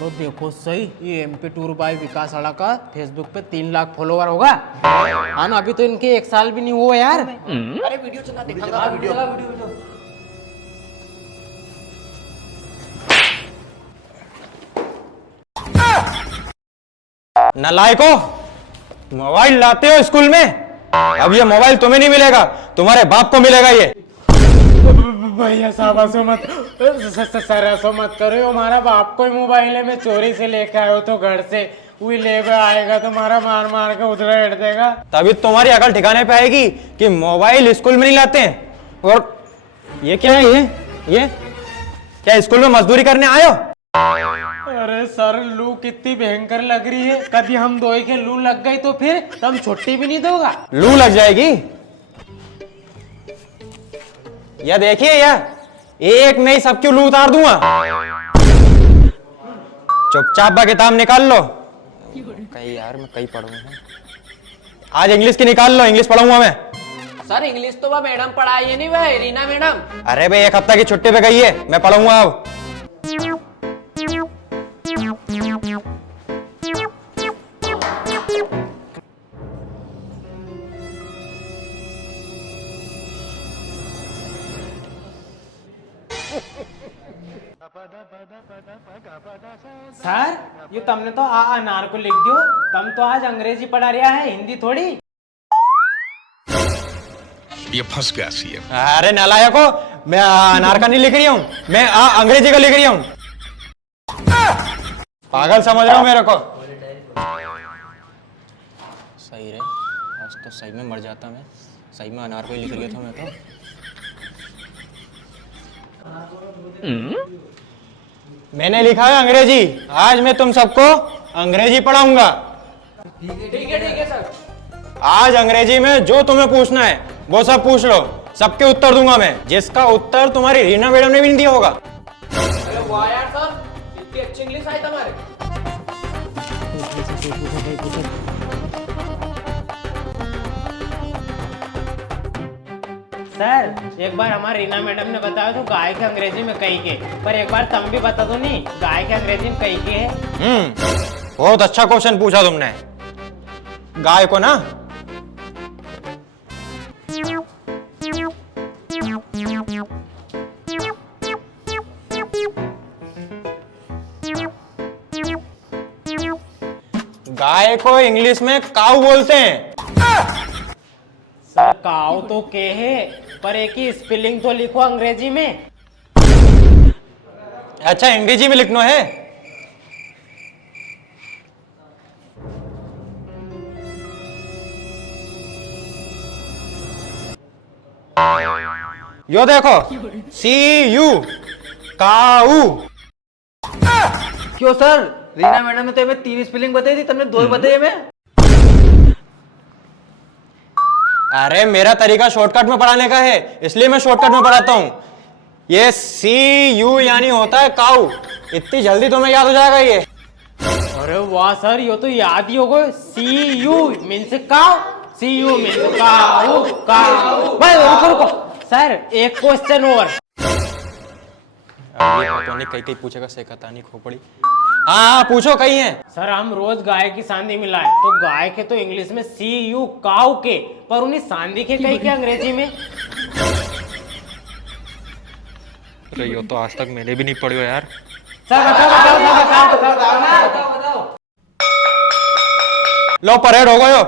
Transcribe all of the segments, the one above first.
Bro देखो सही, ये MP टूर बाय विकास आड़ा का फेसबुक पे 3 लाख फॉलोवर होगा। हाँ ना, अभी तो इनके 1 साल भी नहीं हुआ यार। अरे वीडियो चला, दिखाऊंगा वीडियो। नालायको, मोबाइल लाते हो स्कूल में? अब ये मोबाइल तुम्हें नहीं मिलेगा, तुम्हारे बाप को मिलेगा ये। भैया साहब ऐसा मत, सर ऐसा मत करो, हमारा बाप को ही मोबाइल है, मैं चोरी से लेके आया हो तो घर से वही लेकर आएगा तो हमारा मार मार के उधर हेट देगा। तभी तुम्हारी अकल ठिकाने पे आएगी कि मोबाइल स्कूल में नहीं लाते हैं। और ये क्या है, ये क्या स्कूल में मजदूरी करने आए हो? अरे सर, लू कितनी भयंकर लग रही है, कभी हम दोई के लू लग गई तो फिर तुम छुट्टी भी नहीं दोगा। लू लग जाएगी? या देखिए यार, एक नहीं सबकी लू उतार दूंगा। चुपचाप बा किताब निकाल लो। कहीं यार मैं कहीं पढ़ूंगा। आज इंग्लिश की निकाल लो, इंग्लिश पढ़ूंगा मैं। सर इंग्लिश तो वह मैडम पढ़ाई है नहीं, वह रीना मैडम। अरे भाई 1 हफ्ता की छुट्टी पे गई है, मैं पढ़ूंगा अब। सर, ये तुमने तो आ अनार को लिख दियो, तुम तो आज अंग्रेजी पढ़ा रहा है, हिंदी थोड़ी। ये फंस गया सी। अरे नालायको, मैं अनार का नहीं लिख रही हूँ, मैं अंग्रेजी का लिख रही हूँ। पागल समझ रहा हूँ मेरे को? सही रे, आज तो सही में मर जाता मैं, सही में अनार को ही लिख रही था मैं तो। मैंने लिखा है अंग्रेजी, आज मैं तुम सबको अंग्रेजी पढ़ाऊंगा। ठीक है सर। आज अंग्रेजी में जो तुम्हें पूछना है वो सब पूछ लो, सबके उत्तर दूंगा मैं, जिसका उत्तर तुम्हारी रीना मैडम ने भी नहीं दिया होगा। अरे वाह यार सर, इतनी अच्छी इंग्लिश आई तुम्हारे। सर, एक बार हमारी रीना मैडम ने बताया तो गाय के अंग्रेजी में कही के, पर एक बार तुम भी बता दो नहीं, गाय के अंग्रेजी में कही के है। बहुत अच्छा क्वेश्चन पूछा तुमने। गाय को ना गाय को इंग्लिश में काऊ बोलते हैं। सर, काव तो के है, पर एक ही स्पेलिंग तो लिखो अंग्रेजी में। अच्छा, अंग्रेजी में लिखना है? यो देखो, CU काऊ। क्यों सर, रीना मैडम ने तो हमें 3 स्पेलिंग बताई थी, तुमने 2 बताई हमें। अरे मेरा तरीका शॉर्टकट में पढ़ाने का है, इसलिए मैं शॉर्टकट में पढ़ाता हूँ। ये CU यानी होता है काऊ। इतनी जल्दी तुम्हें याद हो जाएगा ये? अरे वाह सर, ये तो याद ही होगा। CU मीन्स काव, CU मीन्स काऊ, काऊ। भाई रुको, सर एक क्वेश्चन और। ये पता नहीं कहीं पूछेगा, सेकता नहीं खोपड़ी। हाँ पूछो, कहीं है। सर, हम रोज गाय की सांदी मिलाए तो गाय के तो इंग्लिश में CU काऊ के, पर उन्हें सांदी के कही के अंग्रेजी में। अरे यो तो आज तक मैंने भी नहीं पढ़ी हो यार। सर बताओ। लो परेड हो गयो,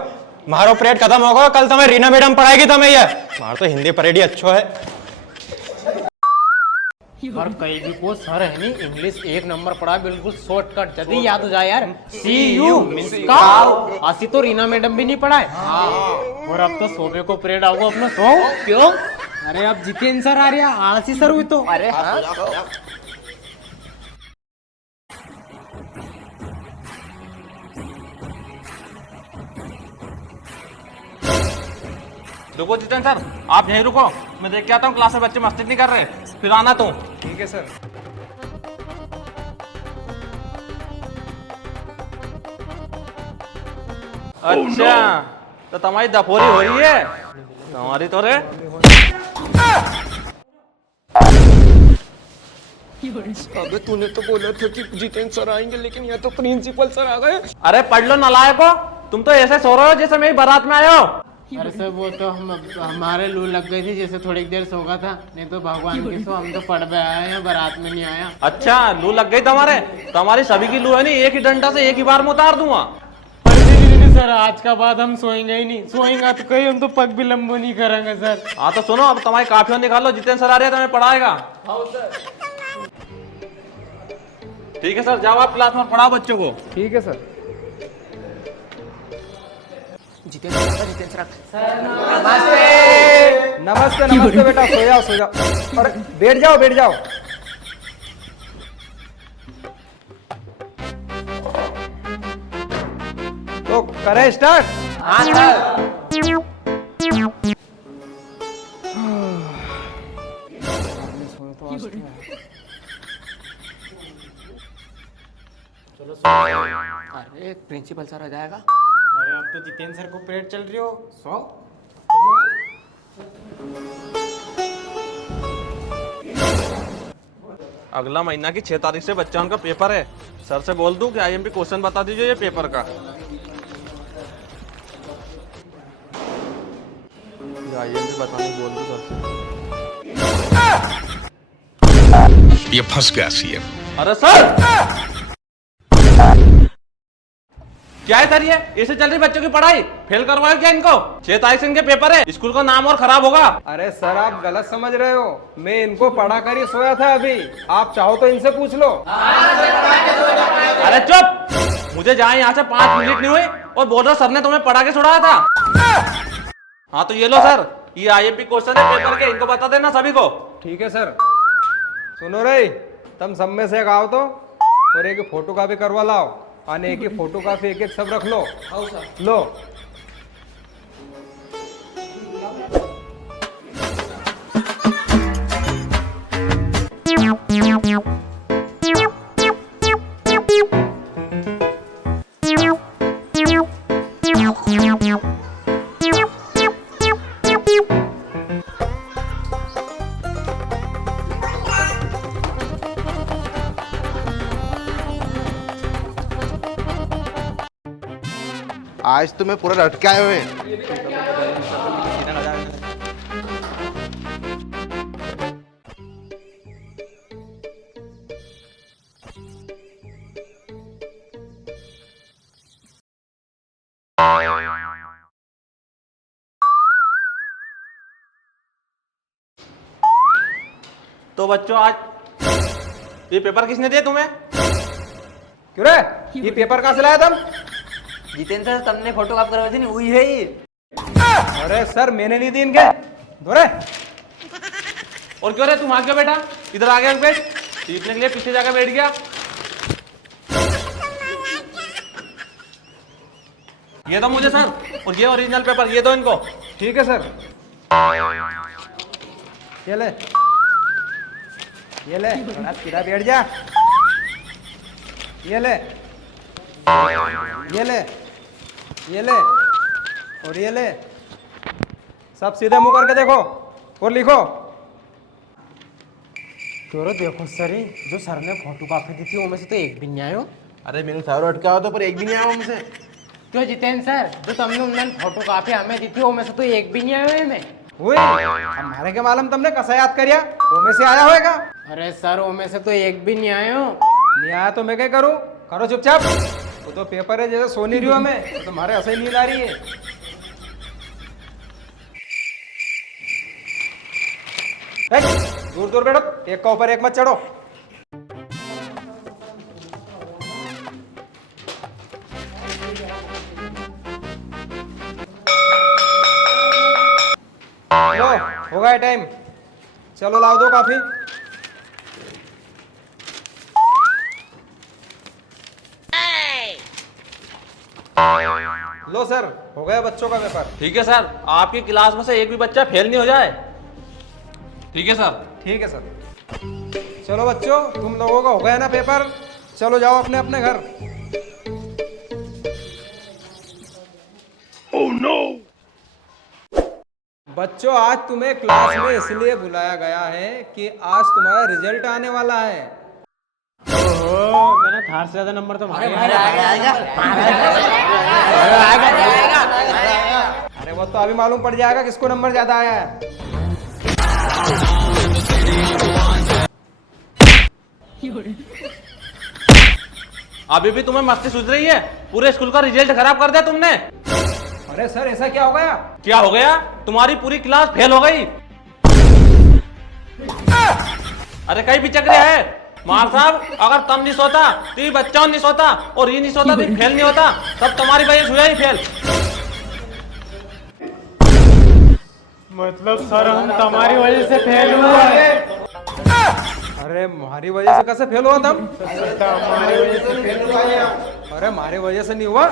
मारो परेड खत्म हो गयो, कल तुम्हें रीना मैडम पढ़ाएगी तुम्हें ये। मारो तो हिंदी परेड ही अच्छो है। और कहीं भी को सर है नहीं, इंग्लिश 1 नंबर पढ़ा, बिल्कुल शॉर्टकट, जल्दी याद हो जाए यार। CU मींस काऊ, आसी तो रीना मैडम भी नहीं पढ़ाए। और अब तो सोबे को परेड आओगे अपना। सो क्यों? अरे अब जितेंद्र सर आ रहा, आलसी सर हुई तो। अरे हाँ, रुको जितेंद्र सर, आप यहीं रुको, मैं देख के आता हूँ क्लास में बच्चे मस्ती नहीं कर रहे, फिर आना तुम। ठीक है सर। अच्छा, तो तुम्हारी दफोरी हो रही है, तुम्हारी तो रे। अबे तूने तो बोला था कि जितेंद्र सर आएंगे, लेकिन यहाँ तो प्रिंसिपल सर आ गए। अरे पढ़ लो नालायको, तुम तो ऐसे सो रहे हो जैसे मेरी बारात में आए हो। अरे सर वो तो हमारे लू लग गई थी, जैसे थोड़ी देर सोगा था, नहीं तो भगवान की सो हम तो पढ़ में आए हैं, बारात में नहीं आया। अच्छा लू लग गई तुम्हारे, तुम्हारी सभी की लू है नहीं, एक ही डंडा से एक ही बार में उतार दूंगा। नहीं सर, आज का बाद हम सोएंगे ही नहीं, सोएंगे तो कहीं हम तो पग भी लंबो नहीं करेंगे सर। हाँ तो सुनो, अब तुम्हारी काफियों निकालो, जितेंद्र सर आ रहे हैं तुम्हें पढ़ाएगा। ठीक है सर, जाओ आप क्लास में पढ़ाओ बच्चों को। ठीक है सर। नमस्ते नमस्ते बेटा, सो जाओ सो जाओ। अरे बैठ जाओ बैठ जाओ। तो करें स्टार्ट। हाँ सर। अरे प्रिंसिपल सर आ जाएगा। अरे अब तो जितेंद्र सर को परेड चल रही हो, सो अगला महीना की 6 तारीख से बच्चा उनका पेपर है। सर से बोल दूं कि आईएमपी क्वेश्चन बता दीजिए ये पेपर का। आईएमपी बताने बोल दूं सर से। ये फंस गया सीएम। अरे सर क्या है सर, ये ऐसे चल रही बच्चों की पढ़ाई? फेल करवाओ क्या इनको? 6 तारीख से इनके पेपर है, स्कूल का नाम और खराब होगा। अरे सर आप गलत समझ रहे हो, मैं इनको पढ़ा कर ही सोया था अभी, आप चाहो तो इनसे पूछ लो। अरे चुप, मुझे जहाँ यहाँ से 5 मिनट नहीं हुए और बोल रहा सर ने तुम्हें पढ़ा के छुड़ाया था। हाँ तो ये लो सर, ये आईएमपी क्वेश्चन है पेपर के, इनको बता देना सभी को। ठीक है सर। सुनो रे, तुम सब में से एक आओ तो, और एक फोटो कॉपी करवा लाओ, और एक ही फोटो कॉपी एक एक सब रख लो। हाँ सर। लो। आज तो मैं पूरा लटके आए हुए। तो बच्चों आज ये पेपर किसने दिया तुम्हें? क्यों रे, ये पेपर कहाँ से लाया तुम? जितेंद्र सर तुमने फोटो कॉपी करवाई थी ना, वही है ये। अरे सर मैंने नहीं दी इनके। दोरे। और क्यों रे तुम आ गया बेटा, इधर आ गया बैठ, सीखने के लिए पीछे जाकर बैठ गया। ये दो मुझे सर, और ये ओरिजिनल पेपर ये दो इनको। ठीक है सर। ये ले, ये ले, थोड़ा सीधा बैठ जा। ये ले, ये ले, ये ले, और ये ले, सब सीधे मुंह करके देखो और लिखो। क्यों देखो सर, जो सर ने फोटो कॉपी दी थी वो में से तो एक भी नहीं आयो। अरे मेरे सारे अटका हुआ था पर एक भी नहीं आया मुझसे। क्यों जितेंद्र सर, जो तुमने उन्होंने फोटो कॉपी हमें दी थी वो में से तो एक भी नहीं आयो में। हुई हमारे के मालूम तुमने कैसा याद करिया, वो में से आया होएगा। अरे सर वो में से तो एक भी नहीं आयो। नहीं आया तो मैं क्या करूं? करो चुपचाप। वो तो पेपर है जैसे सोनी रही हो हमें, तो तुम्हारे ऐसे नींद आ रही है। दूर दूर बैठो, एक का ऊपर एक मत चढ़ो। लो हो गया टाइम, चलो लाओ दो काफी। लो सर, हो गया बच्चों का पेपर। ठीक है सर, आपकी क्लास में से एक भी बच्चा फेल नहीं हो जाए। ठीक है सर। ठीक है सर। चलो बच्चों, तुम लोगों का हो गया ना पेपर, चलो जाओ अपने अपने घर। बच्चों, आज तुम्हें क्लास में इसलिए बुलाया गया है कि आज तुम्हारा रिजल्ट आने वाला है। ओहो, मैंने थार से ज्यादा नंबर तो मारे हैं। अरे वो तो अभी मालूम पड़ जाएगा किसको नंबर ज्यादा आया है। अभी भी तुम्हें मस्ती सूझ रही है? पूरे स्कूल का रिजल्ट खराब कर दिया तुमने। अरे सर, ऐसा क्या हो गया? क्या हो गया? तुम्हारी पूरी क्लास फेल हो गई। अरे कहीं पिचक रहा है मार साहब, अगर तुम नहीं सोता तो ये बच्चा नहीं सोता, और ये नहीं सोता तो ये फेल नहीं होता। सब तुम्हारी वजह से हुआ ही फेल। मतलब सर हम तुम्हारी वजह से फेल हुआ है। अरे हमारी वजह से कैसे फेल हुआ तुम? हमारी वजह से फेल हुआ है। अरे हमारी वजह से नहीं हुआ।